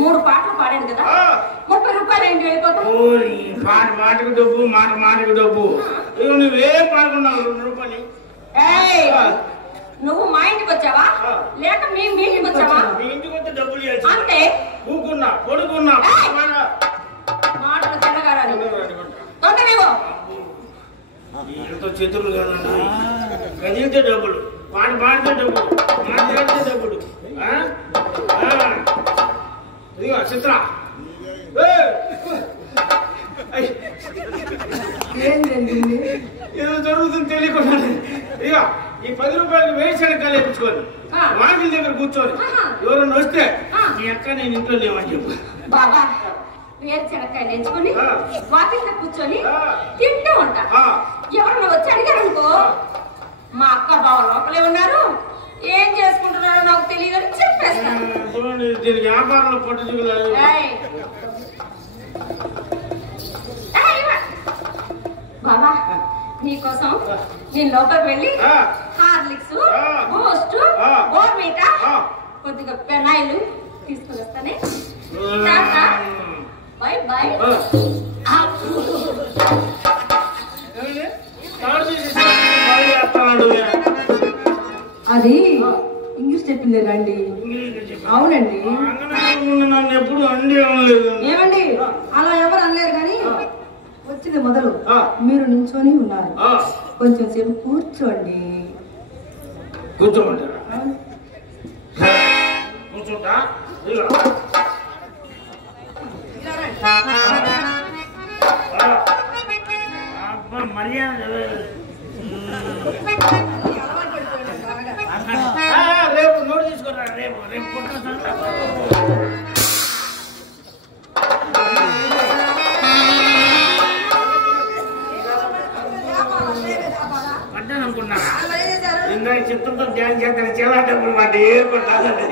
మూడు పాటలు పాడాడు కదా 30 రూపాయలు ఏంటి వెళ్ళిపోతాం. మాటకు డబ్బు మాటకు డబ్బు నువ్వేం పాడుకున్నావు 2 రూపాయలు. నువ్వు మా ఇంటికి వచ్చావా లేక మీ ఇంటికి వచ్చావా? మీ ఇంటికి వచ్చే డబ్బులు అంటే కూకున్నా పడుకున్నా మాటలు తినగారాలి తొందరగా ఇంత చేతులు కాదన్నా కదిలితే డబ్బులు పాడితే డబ్బులు మాట్లాడితే డబ్బులు. ఇదిగో చిత్ర ఏదో జరుగుతుంది తెలియకుండా ఇక ఈ 10 రూపాయలకి వేరుశనగకాయలు వేయించుకోండి వాకిల దగ్గర కూర్చొని ఎవరన్నా వస్తే మీ అక్క నేను ఇంట్లో లేవని చెప్పు. బాబా వేరుశనగకాయలు వేయించుకొని వాకిల కూర్చొని తింటూ ఉంటా. ఎవరన్నా వచ్చి అడిగారు అనుకో మా అక్క బావ లోపలే ఉన్నారు ఏం చేసుకుంటున్నారో నాకు తెలియదని చెప్పేస్తాను. దీని వ్యాపారంలో పట్టు బాబా నీకోసం నేను లోపలికి వెళ్ళి హార్లిక్స్ బూస్ట్ బోర్మీటా కొద్దిగా పెనాయిలు తీసుకుని వస్తానే. Bye bye. అది ఇంగ్లీష్ చెప్పింది రండి. అవునండి. నన్ను ఎప్పుడు అండి ఏమండి అలా ఎవరు అనలేరు కానీ వచ్చింది మొదలు మీరు నించొని ఉన్నారు. కొంచెం సేపు కూర్చోండి. కూర్చోమంటారా? కూర్చుంటా. మర్యాద రేపు నోటు తీసుకురా. రేపు పడ్డాను అనుకున్నారా? ఇంకా చిత్తంతో ధ్యానం చేస్తాను చాలా డబ్బులు పడ్డా ఏర్పడ్డానండి.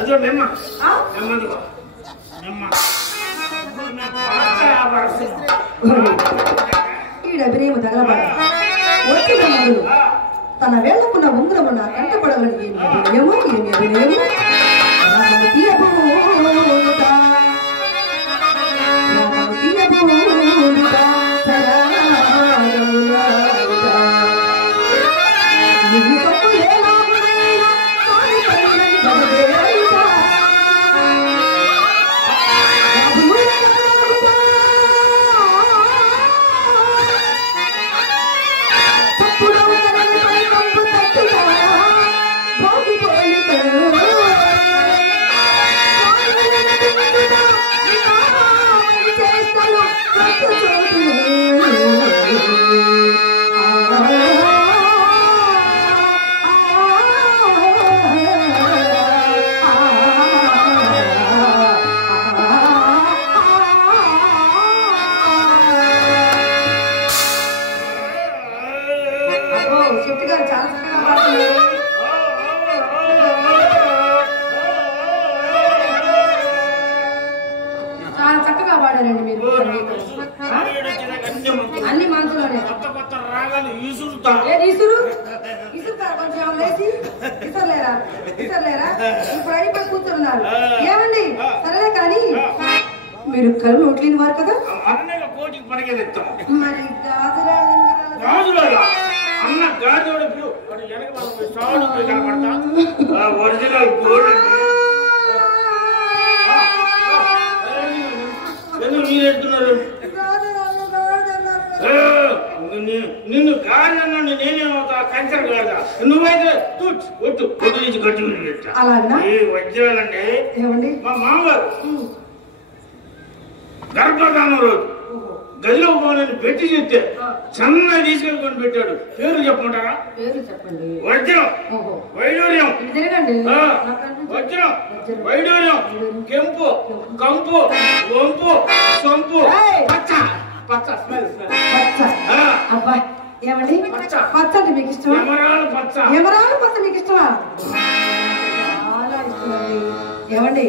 అదో నెమ్మ నెమ్మదిగో నెమ్మ ఈడ ప్రేమ తగలబడ వచ్చిన మొదలు తన వేళ్లకున్న ఉంగరము నా కంటపడవని ఏమో పాడారండి మీరు అన్ని మనసులోనే కొత్త కొత్త రాగాలు ఈసురుతా ఇసురుతారు కొంచెం లేచి ఇసర్లేరా ఇప్పుడు అయిపోయి కూర్చున్నారు ఏమండి సరే కానీ మీరు కళ్ళు నోట్లేని వారు కదా కోటికి పనికెత్తాం మరి గాజులు అన్న గాజుడు కనపడతా ఒరిజినల్ గోల్డ్ మీరు ఎడుతున్నారు నిన్ను గాడి అన్నాడు నేనేమవుతా కంచర్ గాడా నువ్వైతే ఒట్టు పొద్దు నుంచి గట్టి అలాగా ఈ వజ్రాలండి ఏమండి మా మామగారు గర్భధానం రోజు గదిలో పోనని పెట్టి చెప్తే సన్న తీసుకెళ్ళి పెట్టాడు పేరు చెప్పమంటారా పేరు చెప్పండి వజ్రం వైడూర్యం వజ్రం వైడూర్యం కెంపు కంపు వంపు సొంపు పచ్చ పచ్చ అబ్బా ఏమండి పచ్చ అంటే మీకు ఇష్టమా ఎమరాలు పచ్చ మీకు ఇష్టమా చాలా ఇష్టం ఏమండి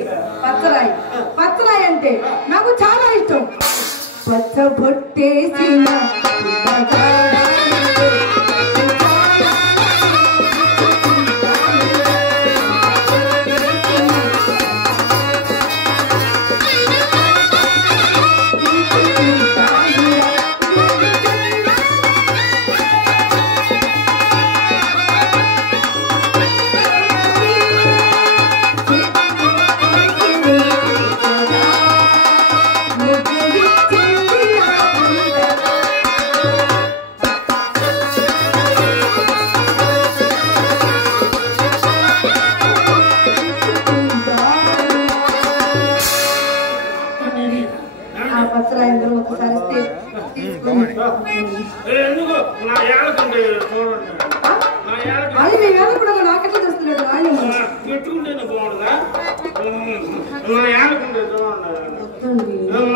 పచ్చరాయి అంటే నాకు చాలా ఇష్టం పచ్చ పొట్టేసిన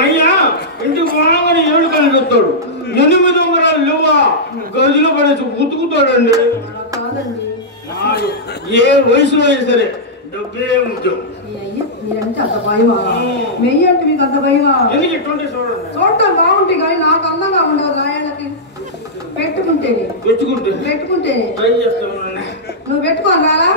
అయ్యా ఇంటికి పోగానే 7 కళ్ళు చెప్తాడు 8 ఉంగరాలు లేవా గదిలో పడేసి ఉతుకుతాడండి ఏ వయసులో అయినా సరే డబ్బే ముఖ్యం మీరంటే అంత భయమా మెయ్యి అంటే మీకు అంత భయమా ఎందుకు ఇటువంటి చూడటం బాగుంటాయి కానీ నాకు అందంగా ఉండవు నాయనకి పెట్టుకుంటేనే ట్రై చేస్తాను నువ్వు పెట్టుకోని రాలా